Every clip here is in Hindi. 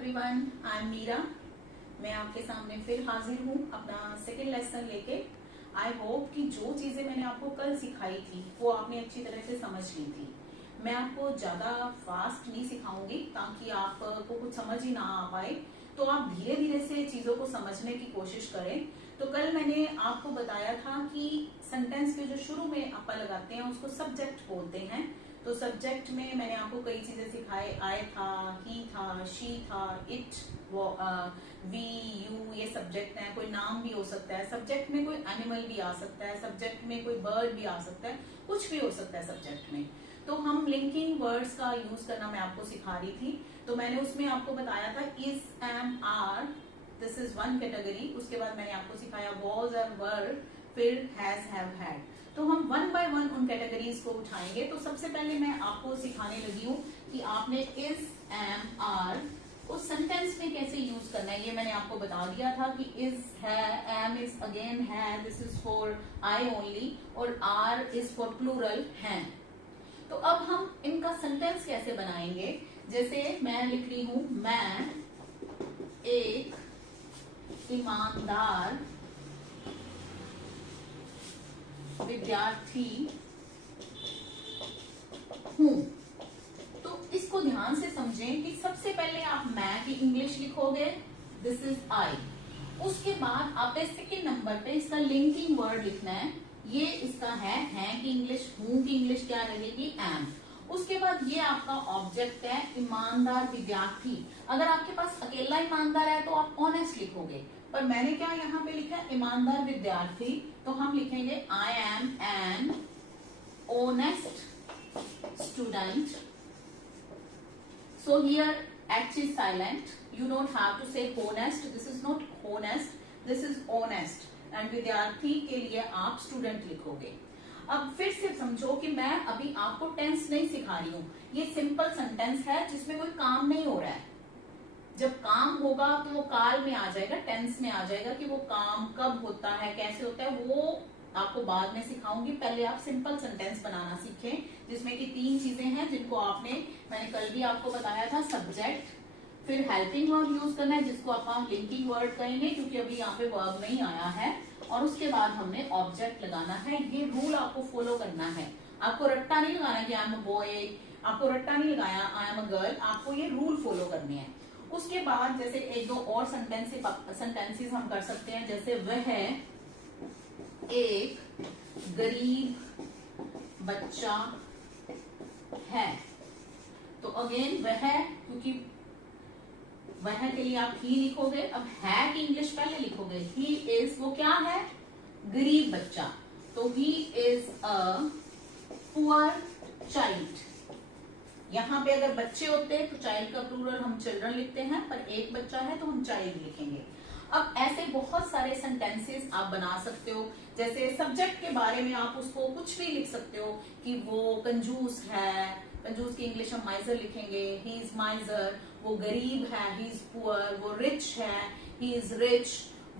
Everyone, I am Meera. मैं आपके सामने फिर हाजिर हूँ अपना सेकेंड लेसन लेके। आई होप कि जो चीजें मैंने आपको कल सिखाई थी वो आपने अच्छी तरह से समझ ली थी। मैं आपको ज्यादा फास्ट नहीं सिखाऊंगी ताकि आपको कुछ समझ ही ना आ पाए, तो आप धीरे धीरे से चीजों को समझने की कोशिश करें। तो कल मैंने आपको बताया था कि सेंटेंस के जो शुरू में अपन लगाते हैं उसको सब्जेक्ट बोलते हैं। तो सब्जेक्ट में मैंने आपको कई चीजें सिखाए, आई था, ही था, शी था, इट, वो, वी, यू, ये सब्जेक्ट है। कोई नाम भी हो सकता है सब्जेक्ट में, कोई एनिमल भी आ सकता है सब्जेक्ट में, कोई बर्ड भी आ सकता है, कुछ भी हो सकता है सब्जेक्ट में। तो हम लिंकिंग वर्ड्स का यूज करना मैं आपको सिखा रही थी। तो मैंने उसमें आपको बताया था is, am, are, this is one category. उसके बाद मैंने आपको सिखाया वॉज और वर, फिर हैज, हैव, हैड। तो हम वन बाय वन उन कैटेगरीज को उठाएंगे। तो सबसे पहले मैं आपको सिखाने लगी हूँ कि आपने इज, एम, आर उस सेंटेंस में कैसे यूज करना है। ये मैंने आपको बता दिया था कि इज है, एम इज अगेन है, this is for I only, और आर इज फॉर प्लूरल है। तो अब हम इनका सेंटेंस कैसे बनाएंगे। जैसे मैं लिख रही हूं, मैं एक ईमानदार विद्यार्थी हूं। तो इसको ध्यान से समझें कि सबसे पहले आप मैं की इंग्लिश लिखोगे, दिस इज आई। उसके बाद आपने सेकेंड नंबर पे इसका लिंकिंग वर्ड लिखना है। ये इसका है की इंग्लिश, हूं की इंग्लिश क्या रहेगी, एम। उसके बाद ये आपका ऑब्जेक्ट है ईमानदार विद्यार्थी। अगर आपके पास अकेला ईमानदार है तो आप ऑनेस्ट लिखोगे, पर मैंने क्या यहाँ पे लिखा है, ईमानदार विद्यार्थी, तो हम लिखेंगे I am an honest student. So here H is silent. You don't have to say honest. This is not honest. This is honest. And विद्यार्थी के लिए आप स्टूडेंट लिखोगे। अब फिर से समझो कि मैं अभी आपको टेंस नहीं सिखा रही हूँ। ये सिंपल सेंटेंस है जिसमें कोई काम नहीं हो रहा है। जब काम होगा तो वो काल में आ जाएगा, टेंस में आ जाएगा कि वो काम कब होता है, कैसे होता है, वो आपको बाद में सिखाऊंगी। पहले आप सिंपल सेंटेंस बनाना सीखें जिसमें कि तीन चीजें हैं जिनको मैंने कल भी आपको बताया था। सब्जेक्ट, फिर हेल्पिंग वर्ब यूज करना है जिसको आप लिंकिंग वर्ड कहेंगे क्योंकि अभी यहाँ पे वर्ब नहीं आया है, और उसके बाद हमने ऑब्जेक्ट लगाना है। ये रूल आपको फॉलो करना है। आपको रट्टा नहीं लगाना कि आई एम अ बॉय, आपको रट्टा नहीं लगाया आई एम अ गर्ल, आपको ये रूल फॉलो करने हैं। उसके बाद जैसे एक दो और सेंटेंसेस हम कर सकते हैं। जैसे वह एक गरीब बच्चा है, तो अगेन वह, क्योंकि वह के लिए आप ही लिखोगे। अब है की इंग्लिश पहले लिखोगे। ही इज, वो क्या है, गरीब बच्चा, तो he is a poor child. यहाँ पे अगर बच्चे होते तो चाइल्ड का प्लूरल हम चिल्ड्रन लिखते हैं, पर एक बच्चा है तो हम चाइल्ड लिखेंगे। अब ऐसे बहुत सारे सेंटेंसेस आप बना सकते हो। जैसे सब्जेक्ट के बारे में आप उसको कुछ भी लिख सकते हो कि वो कंजूस है, कंजूस की इंग्लिश हम माइजर लिखेंगे, ही इज माइजर। वो गरीब है, ही इज पुअर। वो रिच है, ही इज रिच।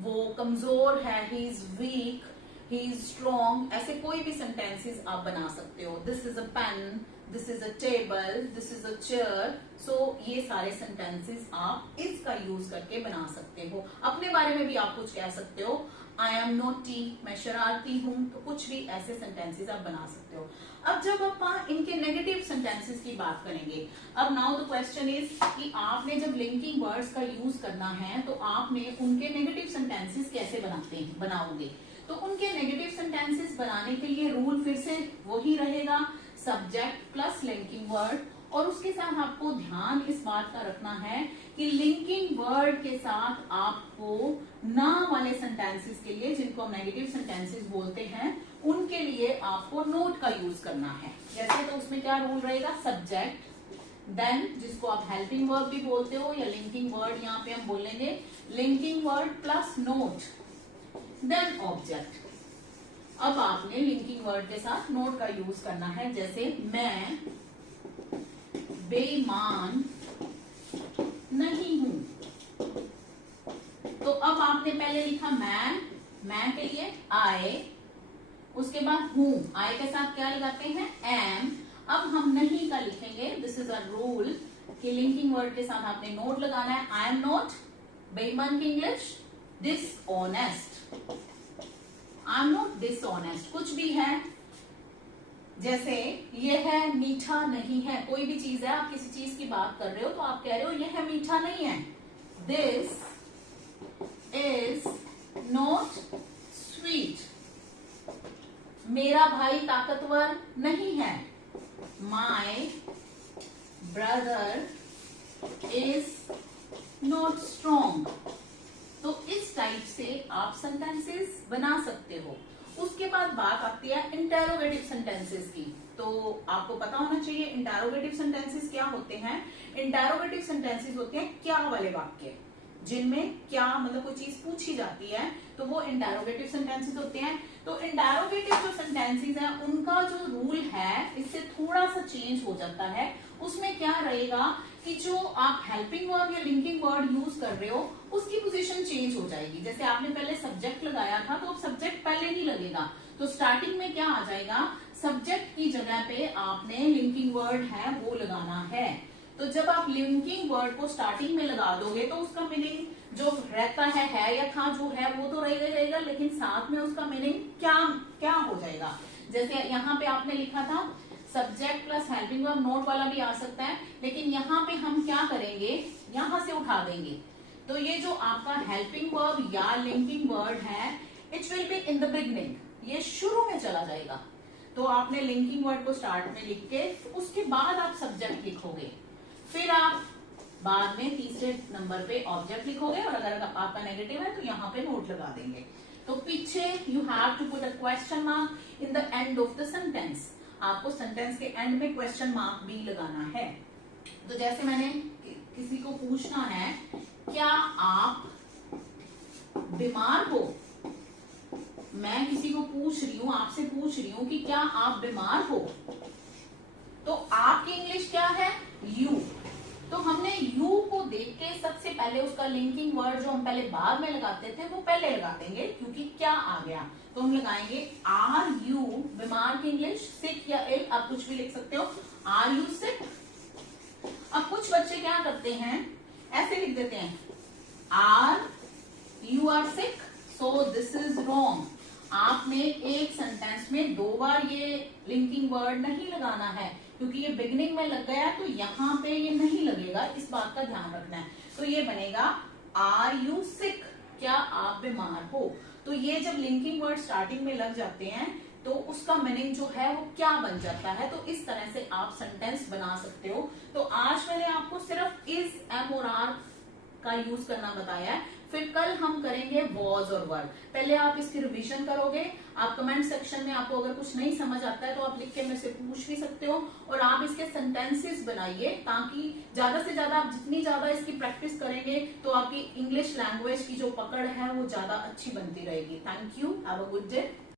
वो कमजोर है, he is weak, he is strong. ऐसे कोई भी सेंटेंसेस आप बना सकते हो। This is a pen, this is a table, this is a chair. So ये सारे सेंटेंसेस आप इसका यूज करके बना सकते हो। अपने बारे में भी आप कुछ कह सकते हो, आई एम नोटी, मैं शरारती हूं, तो कुछ भी ऐसे सेंटेंसेस आप बना सकते हो। अब जब आप इनके नेगेटिव सेंटेंसेस की बात करेंगे, अब नाउ द क्वेश्चन इज कि आपने जब लिंकिंग वर्ड्स का यूज करना है तो आपने उनके नेगेटिव सेंटेंसेस कैसे बनाओगे। तो उनके नेगेटिव सेंटेंसेस बनाने के लिए रूल फिर से वही रहेगा, सब्जेक्ट प्लस लिंकिंग वर्ड। और उसके साथ आपको ध्यान इस बात का रखना है कि लिंकिंग वर्ड के साथ आपको ना वाले सेंटेंसेस के लिए, जिनको हम नेगेटिव सेंटेंसेस बोलते हैं, उनके लिए आपको नोट का यूज करना है। जैसे तो उसमें क्या रूल रहेगा, सब्जेक्ट, देन जिसको आप हेल्पिंग वर्ब भी बोलते हो, या लिंकिंग वर्ड यहाँ पे हम बोलेंगे, linking word plus not, then object. अब आपने लिंकिंग वर्ड के साथ नोट का यूज करना है। जैसे मैं बेईमान नहीं हूं, तो अब आपने पहले लिखा मैं के लिए आई, उसके बाद हूं, आई के साथ क्या लगाते हैं, एम। अब हम नहीं का लिखेंगे, दिस इज अ रूल, कि लिंकिंग वर्ड के साथ आपने नोट लगाना है। आई एम नॉट बेईमान की English dishonest, I am not dishonest. कुछ भी है, जैसे ये है मीठा नहीं है, कोई भी चीज है, आप किसी चीज की बात कर रहे हो तो आप कह रहे हो ये है मीठा नहीं है। दिस इज नॉट स्वीट, मेरा भाई ताकतवर नहीं है। My brother is not strong. तो इस टाइप से आप सेंटेंसेस बना सकते हो। उसके बाद बात आती है इंटेरोगेटिव सेंटेंसेस की। तो आपको पता होना चाहिए इंटेरोगेटिव सेंटेंसेस क्या होते हैं। इंटेरोगेटिव सेंटेंसेस होते हैं क्या वाले वाक्य, जिनमें क्या मतलब कोई चीज पूछी जाती है, तो वो इंटेरोगेटिव सेंटेंसेस होते हैं। तो इंटेरोगेटिव जो सेंटेंसेस हैं उनका जो रूल है इससे थोड़ा सा चेंज हो जाता है। उसमें क्या रहेगा कि जो आप हेल्पिंग वर्ब या लिंकिंग वर्ड यूज कर रहे हो उसकी पोजीशन चेंज हो जाएगी। जैसे आपने पहले सब्जेक्ट लगाया था तो अब सब्जेक्ट पहले नहीं लगेगा, तो स्टार्टिंग में क्या आ जाएगा, सब्जेक्ट की जगह पे आपने लिंकिंग वर्ड है वो लगाना है। तो जब आप लिंकिंग वर्ड को स्टार्टिंग में लगा दोगे तो उसका मीनिंग जो रहता है या था जो है वो तो रहेगा रहेगा, लेकिन साथ में उसका मीनिंग क्या क्या हो जाएगा। जैसे यहाँ पे आपने लिखा था subject plus helping verb, note वाला भी आ सकता है, लेकिन यहाँ पे हम क्या करेंगे, यहाँ से उठा देंगे। तो ये जो आपका हेल्पिंग वर्ब या लिंकिंग वर्ड है it will be in the beginning, ये शुरू में चला जाएगा। तो आपने लिंकिंग वर्ड को स्टार्ट में लिख के उसके बाद आप सब्जेक्ट लिखोगे, फिर आप बाद में तीसरे नंबर पे ऑब्जेक्ट लिखोगे, और अगर आपका नेगेटिव है तो यहाँ पे नोट लगा देंगे। तो पीछे you have to put a question mark in the end of the sentence, आपको सेंटेंस के एंड में क्वेश्चन मार्क भी लगाना है। तो जैसे मैंने किसी को पूछना है क्या आप बीमार हो, मैं किसी को पूछ रही हूं, आपसे पूछ रही हूं कि क्या आप बीमार हो, तो आपकी इंग्लिश क्या है, यू। तो हमने यू को देख के सबसे पहले उसका लिंकिंग वर्ड जो हम पहले बाद में लगाते थे वो पहले लगा देंगे, क्योंकि क्या आ गया। तो हम लगाएंगे आर यू, बीमार की इंग्लिश सिक या इल, आप कुछ भी लिख सकते हो, आर यू सिक। अब कुछ बच्चे क्या करते हैं, ऐसे लिख देते हैं are you are sick, so this is wrong. आपने एक सेंटेंस में 2 बार ये लिंकिंग वर्ड नहीं लगाना है, क्योंकि ये बिगिनिंग में लग गया तो यहाँ पे ये नहीं लगेगा, इस बात का ध्यान रखना है। तो ये बनेगा आर यू सिक, क्या आप बीमार हो। तो ये जब लिंकिंग वर्ड स्टार्टिंग में लग जाते हैं तो उसका मीनिंग जो है वो क्या बन जाता है। तो इस तरह से आप सेंटेंस बना सकते हो। तो आज मैंने आपको सिर्फ इज, एम और आर का यूज करना बताया है, फिर कल हम करेंगे वॉज और वर। पहले आप इसकी रिवीजन करोगे, आप कमेंट सेक्शन में आपको अगर कुछ नहीं समझ आता है तो आप लिख के मेरे से पूछ भी सकते हो, और आप इसके सेंटेंसेस बनाइए, ताकि ज्यादा से ज्यादा आप जितनी ज्यादा इसकी प्रैक्टिस करेंगे तो आपकी इंग्लिश लैंग्वेज की जो पकड़ है वो ज्यादा अच्छी बनती रहेगी। Thank you, have a good day.